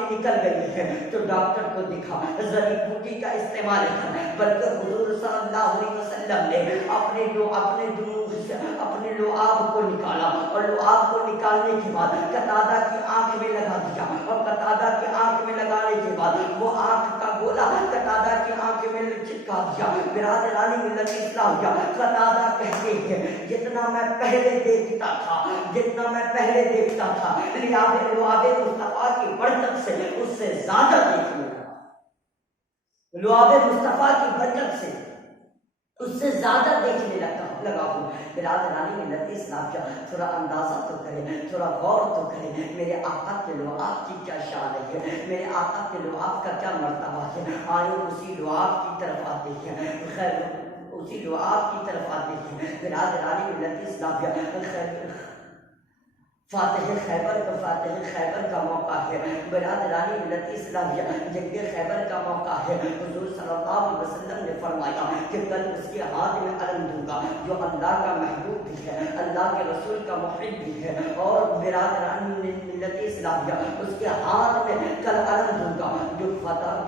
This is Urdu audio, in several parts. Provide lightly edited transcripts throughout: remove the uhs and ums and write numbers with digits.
آنکھیں نکل گئی ہے تو ڈاکٹر کو دکھا، زری بوٹی کا استعمال کر، بلکہ حضور صلی اللہ علیہ وسلم نے اپنے لعاب کو نکالا، اور لعاب کو نکالنے کے بعد قتادہ کی آنکھ میں لگا دیا، اور قتادہ کی آنکھ میں لگانے کے بعد وہ آنکھ کا گولا قتادہ کی آنکھ میں چپکا دیا۔ برادران ملت اسلامیہ، قتادہ کہتے ہیں جتنا میں پہلے دیکھتا تھا لعاب مصطفیٰ کی برکت سے اس سے زیادہ دیکھنے لگا، لعاب مصطفیٰ کی برکت سے اس سے زیادہ دیکھنے لگا ہوں۔ برادران ملت اسلامیہ، تھوڑا اندازہ تو کریں، تھوڑا غور تو کریں، میرے آقا کے لعاب کی کیا شان ہے، میرے آقا کے لعاب کا کیا مرتبہ ہے۔ آئے اسی لعاب کی طرف آتے ہیں، خیر اسی لعاب کی طرف آتے ہیں۔ برادران ملت اسلامیہ، فاتح خیبر کا موقع ہے۔ برادران ملت اسلامیہ، جنگ خیبر کا موقع ہے۔ حضور صلی اللہ علیہ وسلم نے فرمایا کہ کل اس کے ہاتھ میں علم دوں گا جو اللہ کا محبوب بھی ہے، اللہ کے رسول کا محب بھی ہے، اور برادران ملت اسلامیہ اس کے ہاتھ میں کل علم دوں گا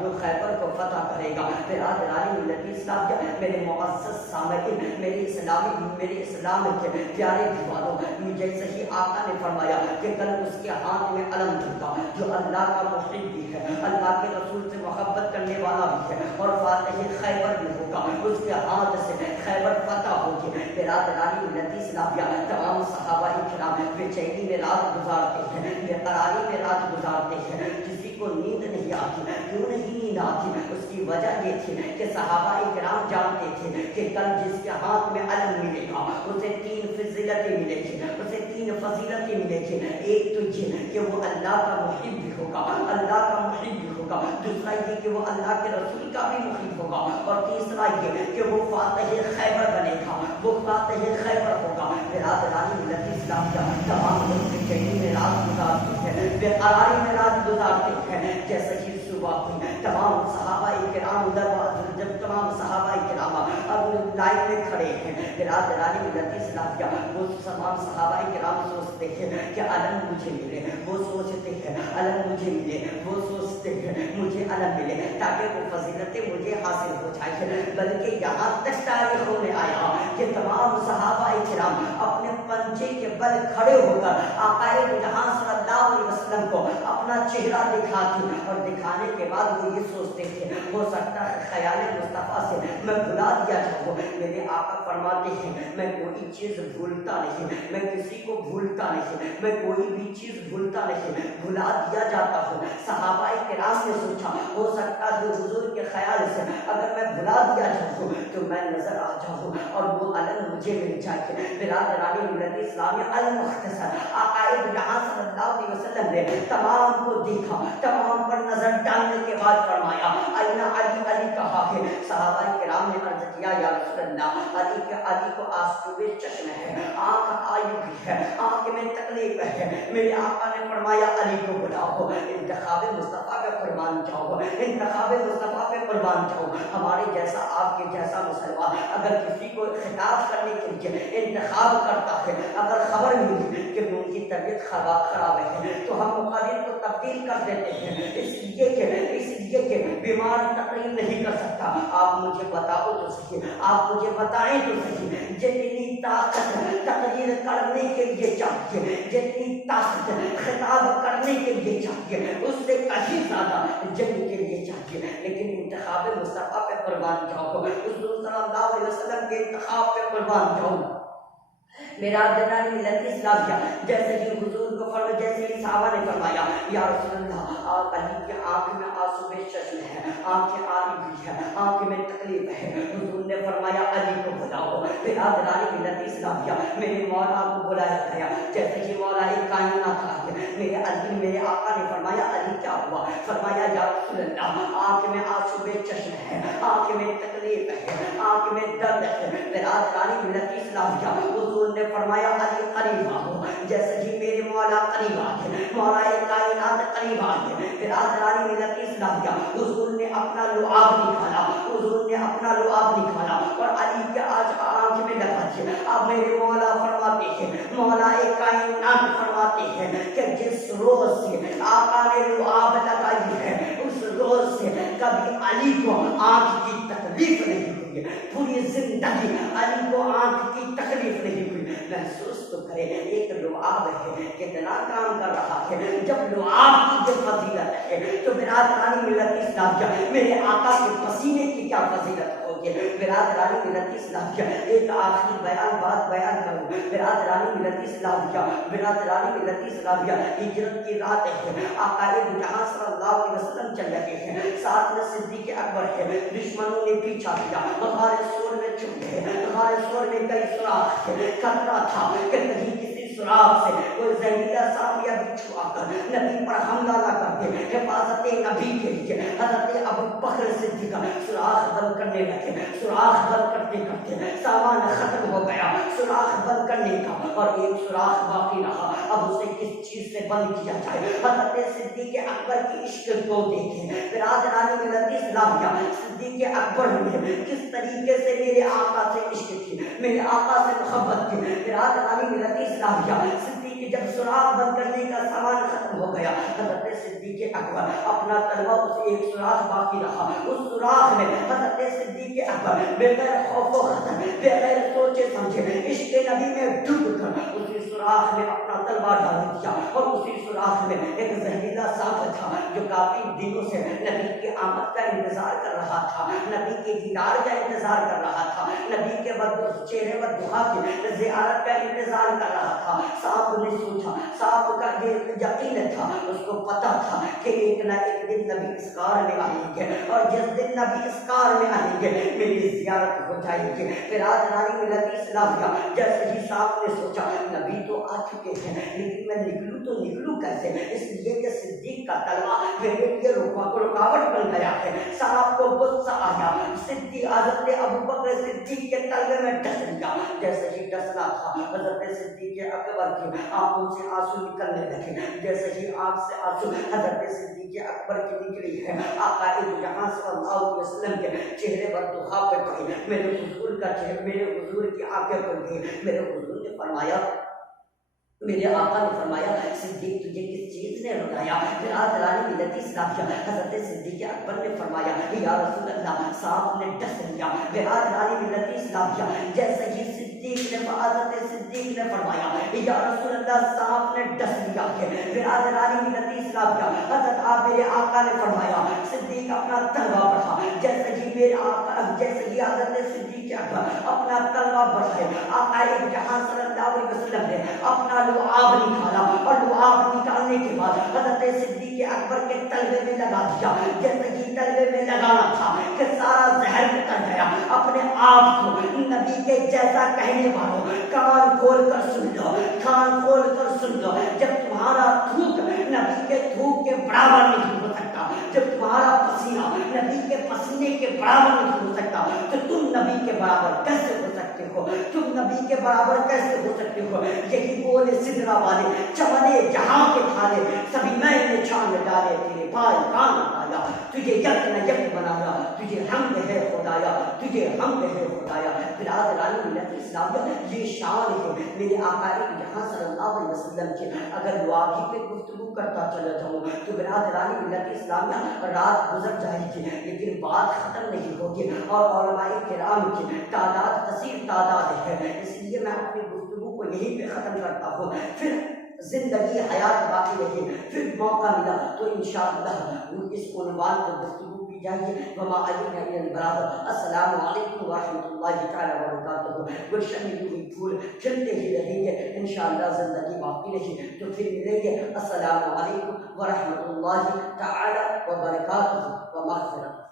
جو خیبر کو فتح کرے گا۔ برادران ملت اسلامیہ، میرے معزز سامعین، میرے اسلام کے پیارے دیوانوں، جیسے ہی آقا نے فرمایا کہ کل اس کے ہاتھ میں علم دوں گا جو اللہ کا محب بھی ہے، اللہ کے رسول سے محبت کرنے والا بھی ہے، اور فاتح خیبر بھی ہوگا، اس کے ہاتھ سے خیبر فتح ہوگی۔ برادران ملت اسلامیہ، تمام صحابہ کرام بے چینی میں رات گزارتے ہیں، بے قراری میں رات گزارتے ہیں، کسی کو نیند نہیں آتی۔ کیوں نہیں نیند آتی؟ اس کی وجہ یہ تھی کہ صحابہ کرام جانتے تھے کہ کل جس کے ہاتھ میں علم ملے گا اسے 3 فضیلتیں ملے گی، اسے 3 فضیلتیں ملے گی۔ ایک تو یہ کہ وہ اللہ کا محب بھی ہوگا، دوسرا یہ کہ وہ اللہ کے رسول کا بھی محب ہوگا، اور تیسرا یہ کہ وہ فاتح خیبر بنے گا، وہ فاتح خیبر ہوگا۔ برادران ملت اسلامیہ، تمام لوگ بے چینی میں رات گزارتے ہیں، بے قراری میں رات گزارتے ہیں۔ جیسے ہی صبح ہوئی، تمام صحابہ کرام جب تمام صحابہ کرام اب لائن میں کھڑے ہیں، برادران ملت اسلامیہ، وہ تمام صحابہ کرام سوچتے ہیں کہ علم مجھے ملے، وہ سوچتے ہیں علم مجھے ملے، وہ سوچتے ہیں مجھے علم ملے تاکہ وہ فضیلتیں مجھے حاصل ہو جائیں۔ بلکہ یہاں تک تاریخوں میں آیا کہ تمام صحابہ کرام اپنے پنجے کے بل کھڑے ہو کر آقا جہاں صلی اللہ علیہ وسلم کو اپنا چہرہ دکھاتے، اور دکھانے کے بعد وہ یہ سوچتے تھے ہو سکتا ہے خیال مصطفیٰ سے میں بھلا دیا جاؤں۔ میرے آقا فرماتے ہیں میں کوئی چیز بھولتا نہیں، میں کسی کو بھولتا نہیں، میں کوئی بھی چیز بھولتا نہیں، بھلا دیا جاتا ہوں۔ صحابہ کرام نے سوچا ہو سکتا ہے حضور کے خیال سے اگر میں بھلا دیا جاؤں تو میں نظر آ جاؤں اور وہ علم مجھے مل جائے۔ برادران ملت اسلامیہ، المختصر آقا جہاں صلی اللہ علیہ وسلم نے تمام کو دیکھا، تمام پر نظر ڈالنے کے بعد فرمایا علی علی کہا ہے۔ صحابہ کرام نے عرض کیا یا رسول اللہ، علی کو آسوب چشم ہے، آنکھ آئی ہوئی ہے، آنکھ میں تکلیف ہے۔ میرے آقا نے فرمایا علی کو بلاؤ، انتخاب مصطفیٰ پہ قربان جاؤ، انتخاب مصطفیٰ پہ قربان جاؤ۔ ہمارے جیسا آپ کے جیسا مسلمان اگر کسی کو خطاب کرنے کے لیے انتخاب کرتا ہے، اگر خبر ملی کہ ان کی طبیعت خراب ہے تو ہم مقرر کو تبدیل کر دیتے ہیں، اس لیے کہ بیمار تقریر نہیں کر سکتا۔ آپ مجھے بتاؤ تو صحیح، آپ مجھے بتائیں تو صحیح، جتنی طاقت تقریر کرنے کے لیے چاہیے، جتنی طاقت خطاب کرنے کے لیے چاہیے، اس سے کہیں زیادہ جنگ کے لیے چاہیے۔ لیکن انتخاب مصطفیٰ پہ قربان جاؤ، حضور صلی اللہ علیہ وسلم کے انتخاب پہ قربان جاؤ۔ برادران ملت اسلامیہ، جیسے ہی حضور کو جیسے ہی صحابہ نے فرمایا یا رسول اللہ علی کی آنکھ میں آنسو چشم ہے، آنکھیں آئی ہوئی ہے، آنکھ میں تکلیف ہے، حضور نے فرمایا علی کو بلاؤ۔ برادران ملت اسلامیہ، میرے مولا کو بلایا گیا، جیسے ہی مولا کائنات آئے، میرے آقا نے فرمایا علی کیا ہوا؟ فرمایا یا رسول اللہ آنکھ میں آنسو چشم ہے، آنکھ میں تکلیف ہے، آنکھ میں درد ہے۔ برادران ملت اسلامیہ، حضور نے فرمایا علی قریب آؤ، جیسے ہی میرے مولا قریب آئے، مولا کائنات قریب آئے۔ برادران ملت اسلامیہ، حضور نے اپنا لعاب نکالا، حضور نے اپنا لعاب نکالا اور علی کے آنکھ میں لگا دیا۔ اب میرے مولا فرماتے ہیں، مولا کائنات فرماتے ہیں کہ جس روز سے آقا نے لعاب لگایا آنکھ کی تکلیف نہیں ہوئی، پوری زندگی علی کو آنکھ کی تکلیف نہیں ہوئی۔ محسوس تو کرے، ایک لعاب ہے کتنا کام کر رہا ہے۔ جب لعاب کی جو فضیلت ہے تو برادرانی ملت اسلامیہ میرے آقا کے پسینے کی کیا فضیلت ہوگی۔ برادرانی ملت اسلامیہ ایک آخری بات بیان کروں۔ برادرانی ملت اسلامیہ ہجرت کی رات ہے، آقا جہاں صلی اللہ علیہ وسلم چل رہے ہیں، ساتھ میں صدیق اکبر ہے، دشمنوں نے پیچھا کیا، غار سور میں چھپ گئے، غار سور میں کئی سوراخ تھے، خطرہ تھا کہ کہیں کسی سوراخ سے کوئی زہریلا سانپ یا بچھو آ کر نبی پر حملہ نہ کر دے۔ حفاظت نبی کے لیے حضرت ابو بکر صدیق سوراخ بند کرنے لگے، سوراخ بند کرتے کرتے سامان ختم ہو گیا سوراخ بند کرنے کا، اور ایک سوراخ باقی رہا، اب اسے کس چیز سے بند کیا جائے۔ حضرت صدیق اکبر کی عشق کو دیکھیں، برادرانی ملت اسلامیہ صدیق اکبر نے کس طریقے سے میرے آقا سے عشق کی، میرے آقا سے محبت کی۔ برادرانی ملت اسلامیہ صدیق جب سوراخ بند کرنے کا سامان ختم ہو گیا، حضرت صدیق اکبر اپنا تلوا، اسے ایک سوراخ باقی رہا، اس سوراخ میں حضرت صدیق اکبر بغیر خوف و خطر، بغیر سوچے سمجھے، عشق نبی میں ڈوب کر اسی سوراخ میں اپنا تلوا ڈال دیا، اور اسی سوراخ میں ایک زہریلا سانپ تھا جو کافی دنوں سے نبی کی آمد کا انتظار کر رہا تھا، نبی کے دیدار کا انتظار کر رہا تھا، نبی کے چہرے پر دعا کی زیارت کا انتظار کر رہا تھا۔ سانپ نے سوچا، سانپ کا یہ یقین تھا، اس کو پتا تھا کہ ایک نہ ایک دن نبی اس کار میں آئیں گے، اور جس دن نبی اس کار میں آئیں گے میری زیارت ہو جائے گی۔ برادرانی ملت اسلامیہ جیسے ہی سانپ نے سوچا نبی تو آ چکے ہیں، لیکن میں نکلوں کیسے، اس لیے کہ صدیق کا تلوا میرے لیے رکاوٹ بن گیا ہے۔ سانپ کو غصہ آیا، صدیق حضرت ابو بکر صدیق کے تلوے میں ڈس لیا، جیسے ہی ڈسنا تھا حضرت صدیق اکبر کی آنکھوں سے آنسو نکلنے لگے، جیسے ہی آنکھ سے آنسو حضرت صدیق اکبر کی نکلی ہے، آقا جہاں صلی اللہ علیہ وسلم کے چہرے پر دعا پہ پڑی، میرے حضور کی آنکھیں کھل گئی۔ میرے حضور نے فرمایا، میرے آقا نے فرمایا صدیق تجھے کس چیز نے رلایا؟ برادرانی ملت اسلامیہ حضرت صدیق اکبر نے فرمایا یا رسول اللہ سانپ نے ڈس لیا۔ برادرانی ملت اسلامیہ جیسے ہی حضرت صدیق نے فرمایا یا رسول اللہ سانپ نے ڈس لیا ہے، برادرانی ملت اسلامیہ حضرت آپ میرے آقا نے فرمایا صدیق اپنا تلوا بڑھا، جیسے ہی حضرت صدیق اکبر اپنا تلوا بڑھائے، آقا جہاں صلی اللہ علیہ وسلم نے اپنا لعاب نکالا، اور لعاب نکالنے کے بعد حضرت صدیق اکبر کے تلوے میں لگا دیا، جیسے ہی تلوے میں لگانا تھا کہ سارا زہر نکل گیا۔ اپنے آپ کو نبی کے جیسا کہنے والوں کان کھول کر سن لو، کان کھول کر سن لو، جب تمہارا تھوک نبی کے تھوک کے برابر نہیں ہو سکتا، جب تمہارا پسینہ نبی کے پسینے کے برابر نہیں ہو سکتا، تو تم نبی کے برابر کیسے ہو سکتے ہو؟ تم نبی کے برابر کیسے ہو سکتے ہو؟ یہی بولے سدرا والے چمنے جہاں کے کھالے سبھی میں نے چھان ڈالے، تیرے پائے کان آیا، تجھے یک نہ یک بنایا، تجھے حمد ہے خدایا، تجھے حمد ہے خدایا۔ برادرانی ملت اسلامیہ یہ شان ہے میرے آقا جہاں صلی اللہ علیہ وسلم کی۔ اگر لعابی پہ گفتگو کرتا چلا جاؤں تو برادرانی ملت اسلامیہ رات گزر جائے گی، لیکن بات ختم نہیں ہوگی، اور علماء کرام کی تعداد کثیر تعداد ہے، اس لیے میں اپنی گفتگو کو یہیں پہ ختم کرتا ہوں۔ پھر زندگی حیات باقی رہی، پھر موقع ملا تو انشاءاللہ اس عنوان پر گفتگو کی جائے۔ وما علینا الا البلاغ۔ السلام علیکم ورحمۃ اللہ تعالی وبرکاتہ۔ گلشن میں کوئی پھول کھلتے ہی رہیں گے انشاءاللہ، زندگی باقی رہی تو پھر ملیں گے۔ السلام علیکم ورحمۃ اللہ تعالی وبرکاتہ و مغفرت۔